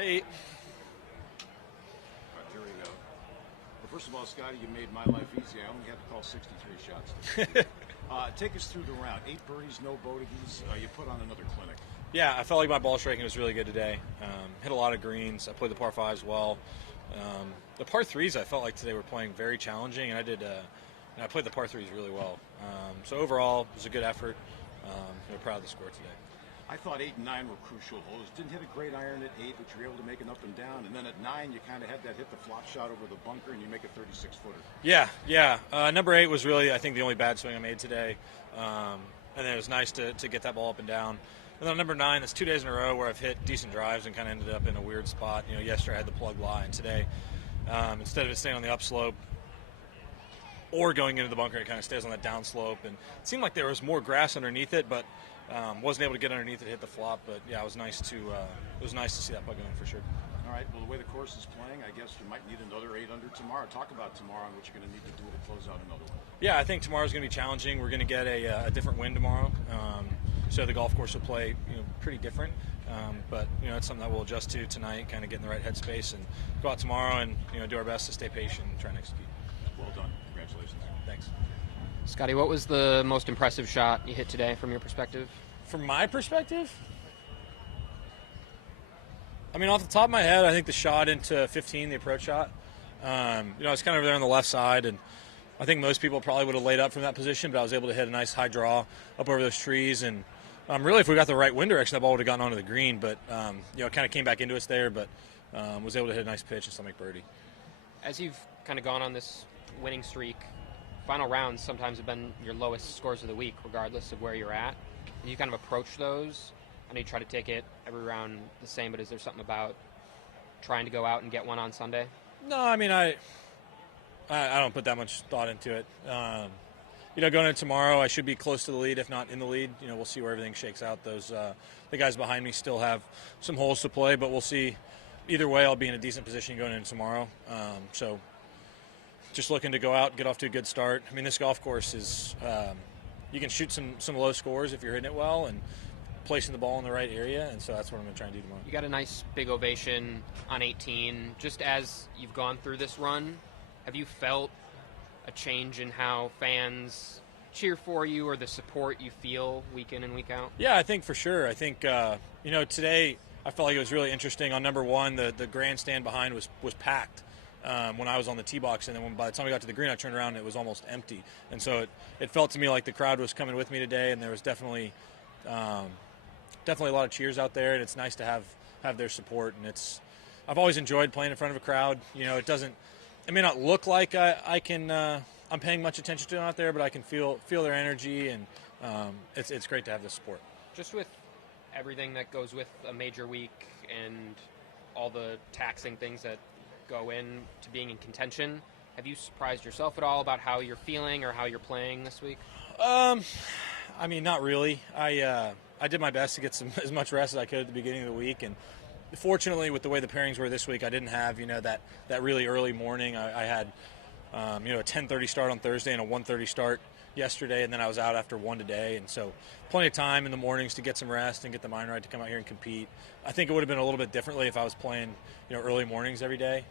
Hey. All right, here we go. Well, first of all, Scottie, you made my life easy. I only had to call 63 shots today. Take us through the round. 8 birdies, no bogeys. You put on another clinic. Yeah, I felt like my ball striking was really good today. Hit a lot of greens. I played the par 5s well. The par 3s I felt like today were playing very challenging, and I played the par 3s really well. So overall, it was a good effort. We're proud of the score today. I thought 8 and 9 were crucial holes. Didn't hit a great iron at 8, but you were able to make an up and down. And then at 9, you kind of had that hit the flop shot over the bunker, and you make a 36-footer. Yeah. Number 8 was really, I think, the only bad swing I made today. And it was nice to get that ball up and down. And then on number 9, that's 2 days in a row where I've hit decent drives and kind of ended up in a weird spot. You know, yesterday I had the plug lie, and today, instead of it staying on the upslope or going into the bunker, it kind of stays on that downslope. And it seemed like there was more grass underneath it, but wasn't able to get underneath it, hit the flop. But yeah, it was nice to see that putt going for sure. All right. Well, the way the course is playing, I guess you might need another 8 under tomorrow. Talk about tomorrow and what you're going to need to do to close out another one. Yeah, I think tomorrow's going to be challenging. We're going to get a different wind tomorrow, so the golf course will play pretty different. But it's something that we'll adjust to tonight, kind of get in the right headspace, and go out tomorrow and do our best to stay patient and try and execute. Well done. Congratulations. Thanks. Scottie, what was the most impressive shot you hit today from your perspective? From my perspective? I mean, off the top of my head, I think the shot into 15, the approach shot. It's kind of over there on the left side, and I think most people probably would have laid up from that position, but I was able to hit a nice high draw up over those trees. And really, if we got the right wind direction, that ball would have gotten onto the green. But, it kind of came back into us there, but was able to hit a nice pitch and still make birdie. As you've kind of gone on this winning streak, final rounds sometimes have been your lowest scores of the week, regardless of where you're at. And you kind of approach those. I know you try to take it every round the same, but is there something about trying to go out and get one on Sunday? No, I mean, I don't put that much thought into it. Going into tomorrow, I should be close to the lead, if not in the lead. We'll see where everything shakes out. The guys behind me still have some holes to play, but we'll see. Either way, I'll be in a decent position going into tomorrow. So just looking to go out, get off to a good start. I mean, this golf course is you can shoot some low scores if you're hitting it well and placing the ball in the right area, and so that's what I'm going to try and do tomorrow. You got a nice big ovation on 18. Just as you've gone through this run, have you felt a change in how fans cheer for you or the support you feel week in and week out? Yeah, I think for sure. I think, today I felt like it was really interesting. On number 1, the grandstand behind was packed when I was on the tee box, and then by the time we got to the green, I turned around and it was almost empty. And so it felt to me like the crowd was coming with me today, and there was definitely a lot of cheers out there, and it's nice to have their support. And I've always enjoyed playing in front of a crowd. It may not look like I'm paying much attention to them out there, but I can feel their energy, and it's great to have the support. Just with everything that goes with a major week and all the taxing things that go in to being in contention, have you surprised yourself at all about how you're feeling or how you're playing this week? I mean, not really. I did my best to get as much rest as I could at the beginning of the week, and fortunately, with the way the pairings were this week, I didn't have that really early morning. I had a 10:30 start on Thursday and a 1:30 start yesterday, and then I was out after 1 today, and so plenty of time in the mornings to get some rest and get the mind right to come out here and compete. I think it would have been a little bit differently if I was playing early mornings every day,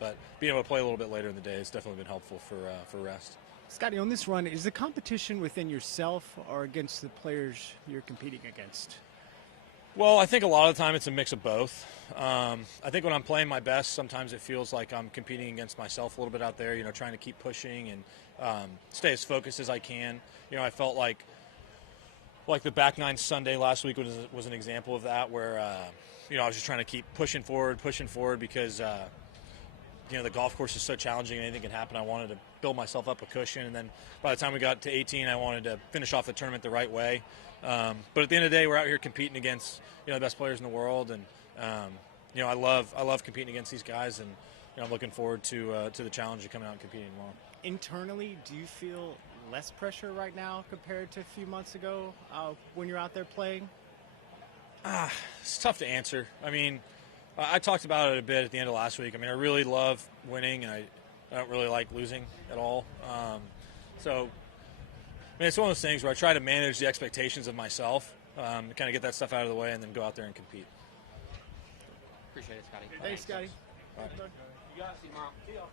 but being able to play a little bit later in the day has definitely been helpful for rest. Scottie, on this run, is the competition within yourself or against the players you're competing against? Well, I think a lot of the time it's a mix of both. I think when I'm playing my best, sometimes it feels like I'm competing against myself a little bit out there, trying to keep pushing and stay as focused as I can. I felt like the back nine Sunday last week was an example of that, where I was just trying to keep pushing forward because the golf course is so challenging, anything can happen. I wanted to build myself up a cushion, and then by the time we got to 18, I wanted to finish off the tournament the right way. But at the end of the day, we're out here competing against the best players in the world, and I love competing against these guys, and I'm looking forward to the challenge of coming out and competing tomorrow. Internally, do you feel less pressure right now compared to a few months ago when you're out there playing? It's tough to answer. I mean, I talked about it a bit at the end of last week. I mean, I really love winning, and I don't really like losing at all. It's one of those things where I try to manage the expectations of myself, to kind of get that stuff out of the way and then go out there and compete. Appreciate it. Appreciate it, Scotty. Thanks, Scotty. All right. See you tomorrow.